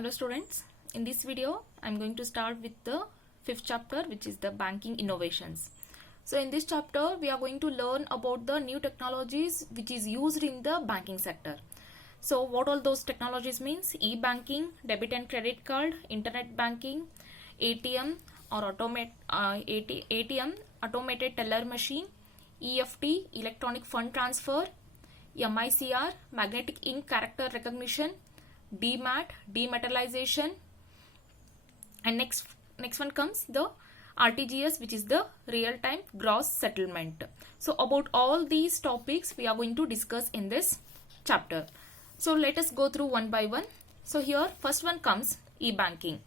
Hello students, in this video I am going to start with the fifth chapter, which is the banking innovations. So in this chapter we are going to learn about the new technologies which is used in the banking sector. So what all those technologies means: e-banking, debit and credit card, internet banking, ATM or ATM, automated teller machine, EFT, electronic fund transfer, MICR, magnetic ink character recognition, DMAT, dematerialization, and next one comes the RTGS, which is the real-time gross settlement. So about all these topics we are going to discuss in this chapter. So let us go through one by one. So here first one comes e-banking.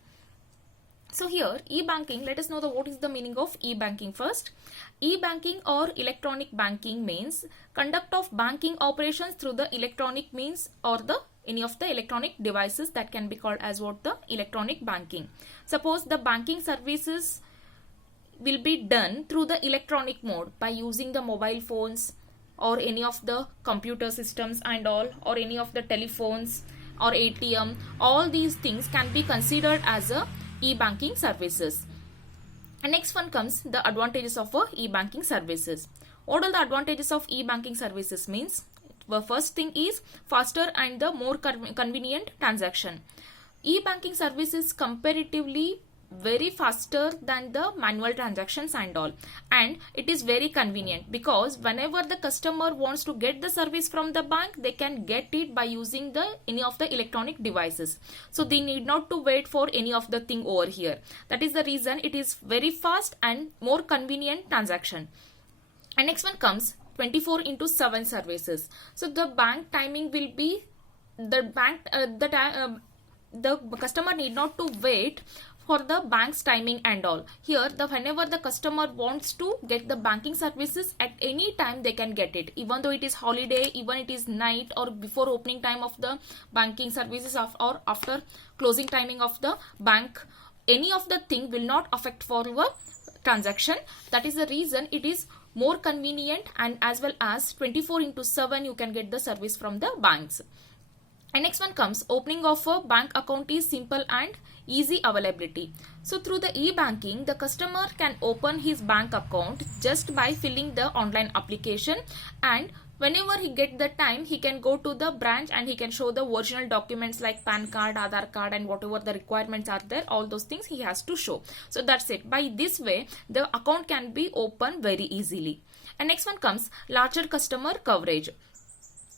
So here e-banking, let us know what is the meaning of e-banking first. E-banking or electronic banking means conduct of banking operations through the electronic means or the any of the electronic devices that can be called as what the electronic banking. Suppose the banking services will be done through the electronic mode by using the mobile phones or any of the computer systems and all, or any of the telephones or ATM. All these things can be considered as a e-banking services. And next one comes the advantages of e-banking services. What are the advantages of e-banking services means? The first thing is faster and the more convenient transaction. E-banking service is comparatively very faster than the manual transactions and all, and it is very convenient because whenever the customer wants to get the service from the bank, they can get it by using any of the electronic devices. So they need not to wait for any of the thing over here. That is the reason it is very fast and more convenient transaction. And next one comes 24/7 services. So the bank timing will be the customer need not to wait for the bank's timing and all. Here whenever the customer wants to get the banking services, at any time they can get it, even though it is holiday, even it is night, or before opening time of the banking services or after closing timing of the bank. Any of the thing will not affect for your transaction. That is the reason it is more convenient, and as well as 24/7 you can get the service from the banks. And next one comes opening of a bank account is simple and easy availability. So through the e-banking, the customer can open his bank account just by filling the online application, and whenever he get the time, he can go to the branch and he can show the original documents like PAN card, Aadhaar card, and whatever the requirements are there, all those things he has to show. So that's it. By this way, the account can be opened very easily. And next one comes larger customer coverage.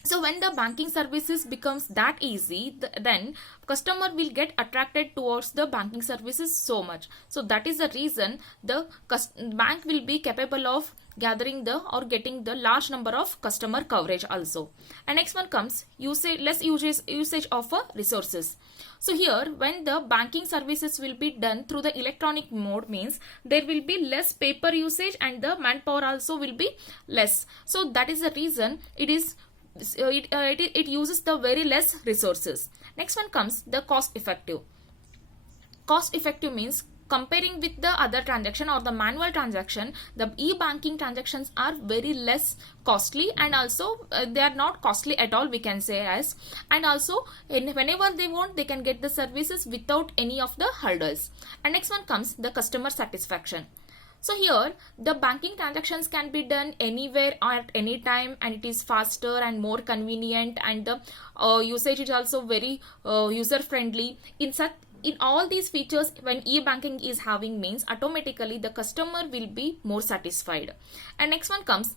So when the banking services becomes that easy, then customer will get attracted towards the banking services so much. So that is the reason the bank will be capable of gathering or getting the large number of customer coverage also. And next one comes less usage of resources. So here when the banking services will be done through the electronic mode means there will be less paper usage and the manpower also will be less. So that is the reason it uses the very less resources. Next one comes the cost effective. Cost effective means comparing with the other transaction or the manual transaction, the e-banking transactions are very less costly, and also they are not costly at all, we can say as, and also whenever they want they can get the services without any of the hurdles. And next one comes the customer satisfaction. So here the banking transactions can be done anywhere at any time, and it is faster and more convenient, and the usage is also very user friendly. In all these features, when e-banking is having means automatically the customer will be more satisfied. And next one comes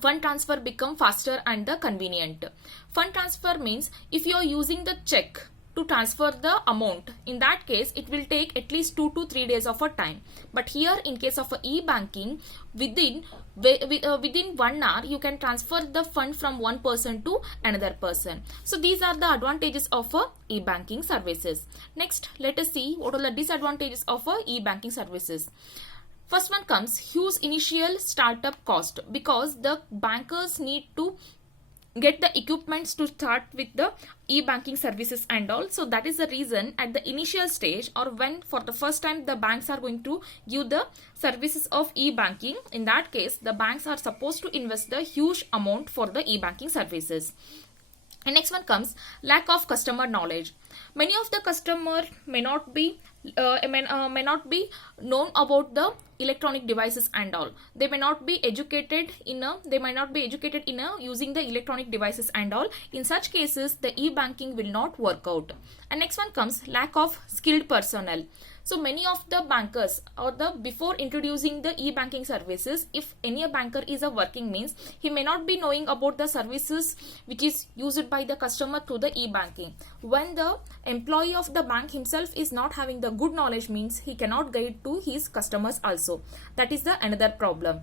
fund transfer become faster and the convenient. Fund transfer means if you are using the check to transfer the amount, in that case it will take at least 2 to 3 days of a time. But here in case of e-banking, within 1 hour you can transfer the fund from one person to another person. So these are the advantages of e-banking services. Next, let us see what are the disadvantages of e-banking services. First one comes huge initial startup cost, because the bankers need to get the equipments to start with the e-banking services and all. So that is the reason at the initial stage, or when for the first time the banks are going to give the services of e-banking, in that case the banks are supposed to invest the huge amount for the e-banking services. And next one comes lack of customer knowledge. Many of the customer may not be known about the electronic devices and all. They may not be educated in using the electronic devices and all. In such cases, the e-banking will not work out. And next one comes lack of skilled personnel. So many of the bankers before introducing the e-banking services, if any banker is a working means, he may not be knowing about the services which is used by the customer through the e-banking. When the employee of the bank himself is not having the good knowledge means, he cannot guide to his customers also. That is the another problem.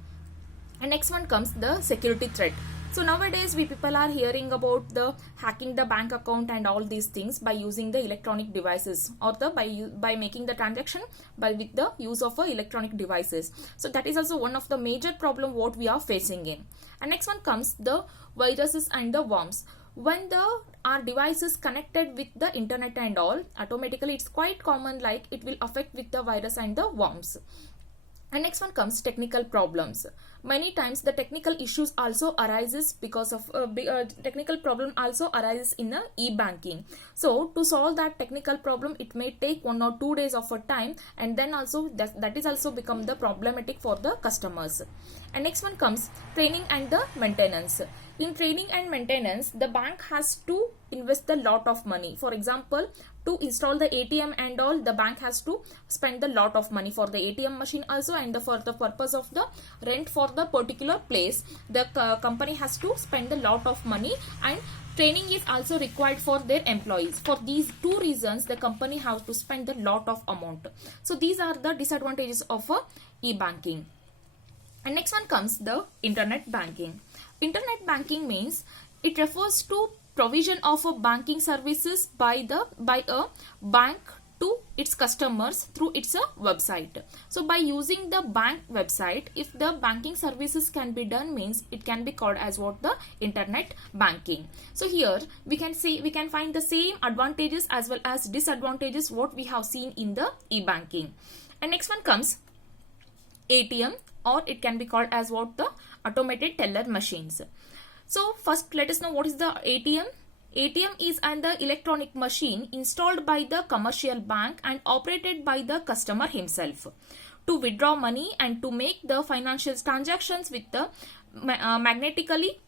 And next one comes the security threat. So nowadays we people are hearing about the hacking the bank account and all these things by using the electronic devices, or by making the transaction with the use of electronic devices. So that is also one of the major problem what we are facing in. And next one comes the viruses and the worms. When our device is connected with the internet and all, automatically it's quite common like it will affect with the virus and the worms. And next one comes technical problems. Many times the technical issues also arises because of technical problem also arises in the e-banking. So to solve that technical problem, it may take 1 or 2 days of a time, and then also that is also become the problematic for the customers. And next one comes training and the maintenance. In training and maintenance, the bank has to invest a lot of money. For example, to install the ATM and all, the bank has to spend a lot of money for the ATM machine also, and for the purpose of the rent for the particular place, the company has to spend a lot of money, and training is also required for their employees. For these two reasons, the company has to spend a lot of amount. So these are the disadvantages of e-banking. And next one comes the internet banking. Internet banking means it refers to provision of banking services by a bank to its customers through its website. So by using the bank website, if the banking services can be done means it can be called as what the internet banking. So here we can find the same advantages as well as disadvantages what we have seen in the e-banking. And next one comes ATM, or it can be called as what the automated teller machines. So first let us know what is the ATM. ATM is an electronic machine installed by the commercial bank and operated by the customer himself to withdraw money and to make the financial transactions with the magnetically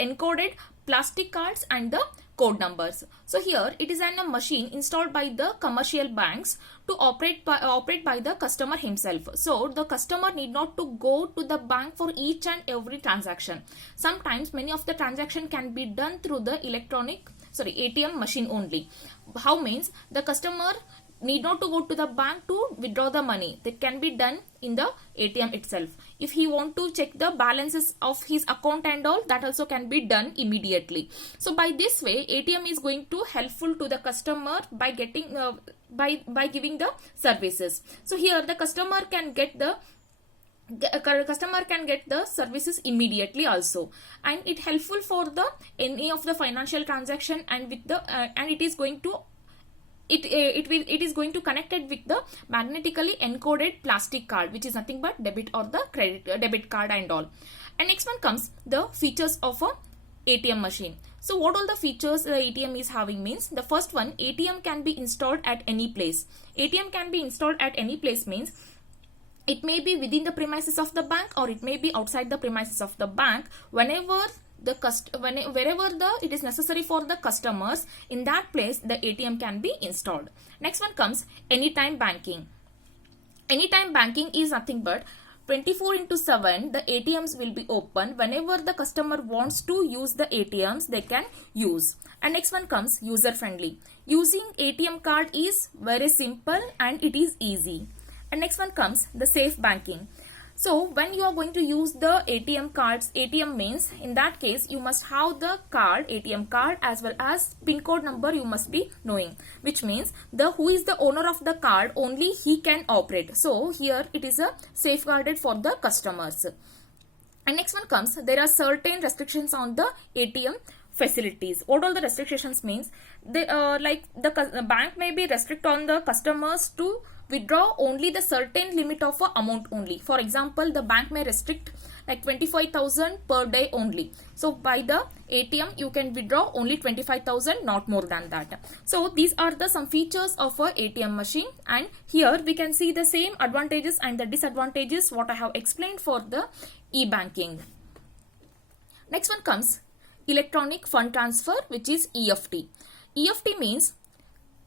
encoded plastic cards and the code numbers. So here it is a machine installed by the commercial banks to operate by the customer himself. So the customer need not to go to the bank for each and every transaction. Sometimes many of the transaction can be done through the ATM machine only. How means the customer need not to go to the bank to withdraw the money. That can be done in the ATM itself. If he want to check the balances of his account and all, that also can be done immediately. So by this way, ATM is going to helpful to the customer by getting by giving the services. So here the customer can get the services immediately also, and it helpful for the any of the financial transaction, and with the and it is going to it is going to connected with the magnetically encoded plastic card, which is nothing but debit or the debit card and all. And next one comes the features of a ATM machine. So what all the features the ATM is having means, the first one, ATM can be installed at any place. ATM can be installed at any place means it may be within the premises of the bank, or it may be outside the premises of the bank. Wherever it is necessary for the customers, in that place the ATM can be installed. Next one comes anytime banking. Anytime banking is nothing but 24/7 the ATMs will be open. Whenever the customer wants to use the ATMs, they can use. And next one comes user friendly. Using ATM card is very simple and it is easy. And next one comes the safe banking. So when you are going to use the ATM cards, ATM means in that case you must have the ATM card as well as PIN code number you must be knowing, which means who is the owner of the card, only he can operate. So here it is a safeguarded for the customers. And next one comes, there are certain restrictions on the ATM facilities. What all the restrictions means, the bank may be restrict on the customers to withdraw only the certain limit of amount only. For example, the bank may restrict like 25,000 per day only. So by the ATM you can withdraw only 25,000, not more than that. So these are the some features of a ATM machine, and here we can see the same advantages and the disadvantages what I have explained for the e-banking. Next one comes electronic fund transfer, which is EFT. EFT means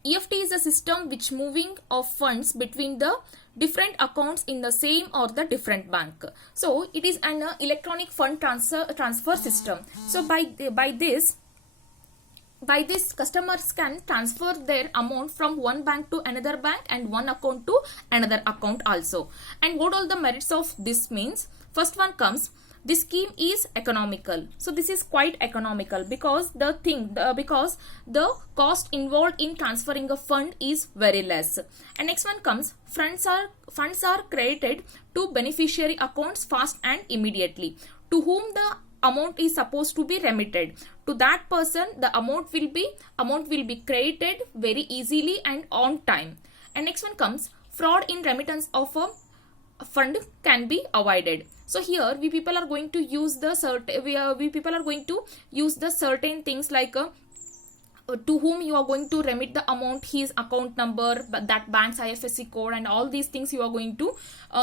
EFT is a system which moving of funds between the different accounts in the same or the different bank. So it is an electronic fund transfer system. So by this customers can transfer their amount from one bank to another bank and one account to another account also. And what all the merits of this means? First one comes, this scheme is economical. So this is quite economical because the cost involved in transferring a fund is very less. And next one comes, funds are credited to beneficiary accounts fast and immediately. To whom the amount is supposed to be remitted, to that person the amount will be credited very easily and on time. And next one comes, fraud in remittance of a fund can be avoided. So here we people are going to use the certain things like to whom you are going to remit the amount, his account number, that bank's IFSC code, and all these things you are going to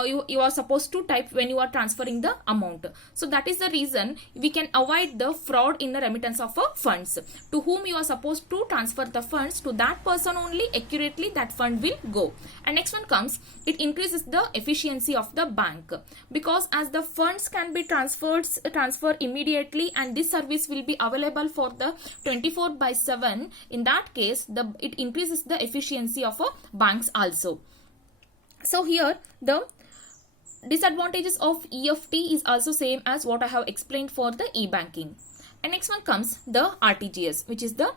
you are supposed to type when you are transferring the amount. So that is the reason we can avoid the fraud in the remittance of funds. To whom you are supposed to transfer the funds, to that person only accurately that fund will go. And next one comes, it increases the efficiency of the bank, because as the funds can be transferred immediately and this service will be available for the 24/7. In that case it increases the efficiency of banks also. So here the disadvantages of EFT is also same as what I have explained for the e-banking. And next one comes the RTGS, which is the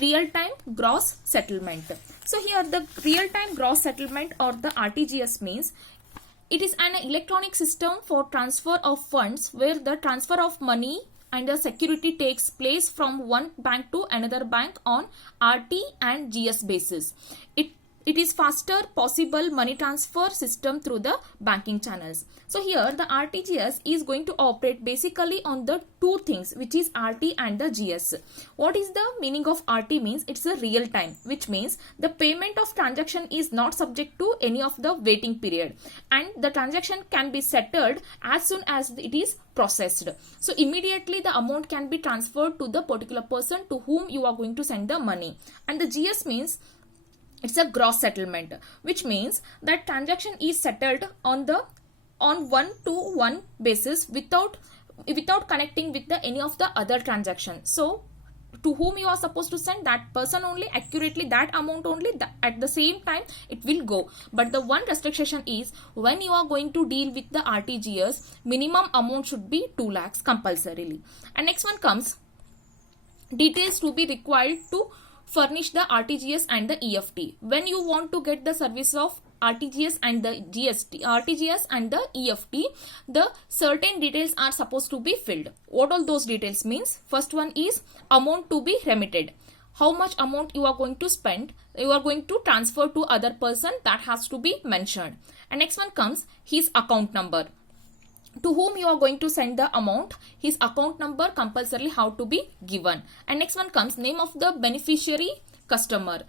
real-time gross settlement. So here the real-time gross settlement or the RTGS means it is an electronic system for transfer of funds where the transfer of money and the security takes place from one bank to another bank on RT and GS basis. It is faster possible money transfer system through the banking channels. So here the RTGS is going to operate basically on the two things, which is RT and the GS. What is the meaning of RT means? It's a real time, which means the payment of transaction is not subject to any of the waiting period, and the transaction can be settled as soon as it is processed. So immediately the amount can be transferred to the particular person to whom you are going to send the money. And the GS means it's a gross settlement, which means that transaction is settled on one-to-one basis without connecting with any of the other transactions. So to whom you are supposed to send, that person only accurately that amount only at the same time it will go. But the one restriction is when you are going to deal with the RTGS, minimum amount should be 2 lakhs compulsorily. And next one comes, details to be required to furnish the RTGS and the EFT. When you want to get the service of RTGS and the RTGS and the EFT, the certain details are supposed to be filled. What all those details means? First one is amount to be remitted. How much amount you are going to spend, you are going to transfer to other person, that has to be mentioned. And next one comes his account number. To whom you are going to send the amount, his account number compulsorily have to be given. And next one comes name of the beneficiary customer.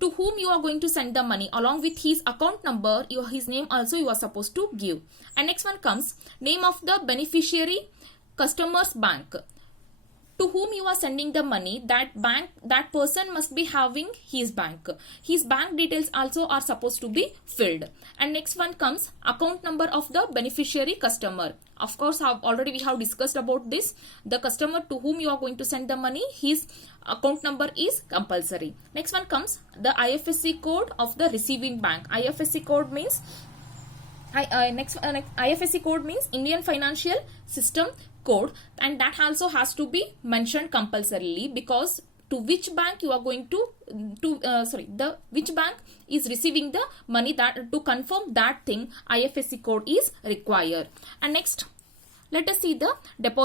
To whom you are going to send the money, along with his account number, his name also you are supposed to give. And next one comes name of the beneficiary customer's bank. To whom you are sending the money, that person must be having his bank. His bank details also are supposed to be filled. And next one comes account number of the beneficiary customer. Of course, we have discussed about this. The customer to whom you are going to send the money, his account number is compulsory. Next one comes the IFSC code of the receiving bank. IFSC code means IFSC code means Indian Financial System Code, and that also has to be mentioned compulsorily, because to which bank you are going which bank is receiving the money, that to confirm that thing IFSC code is required. And next let us see the deposit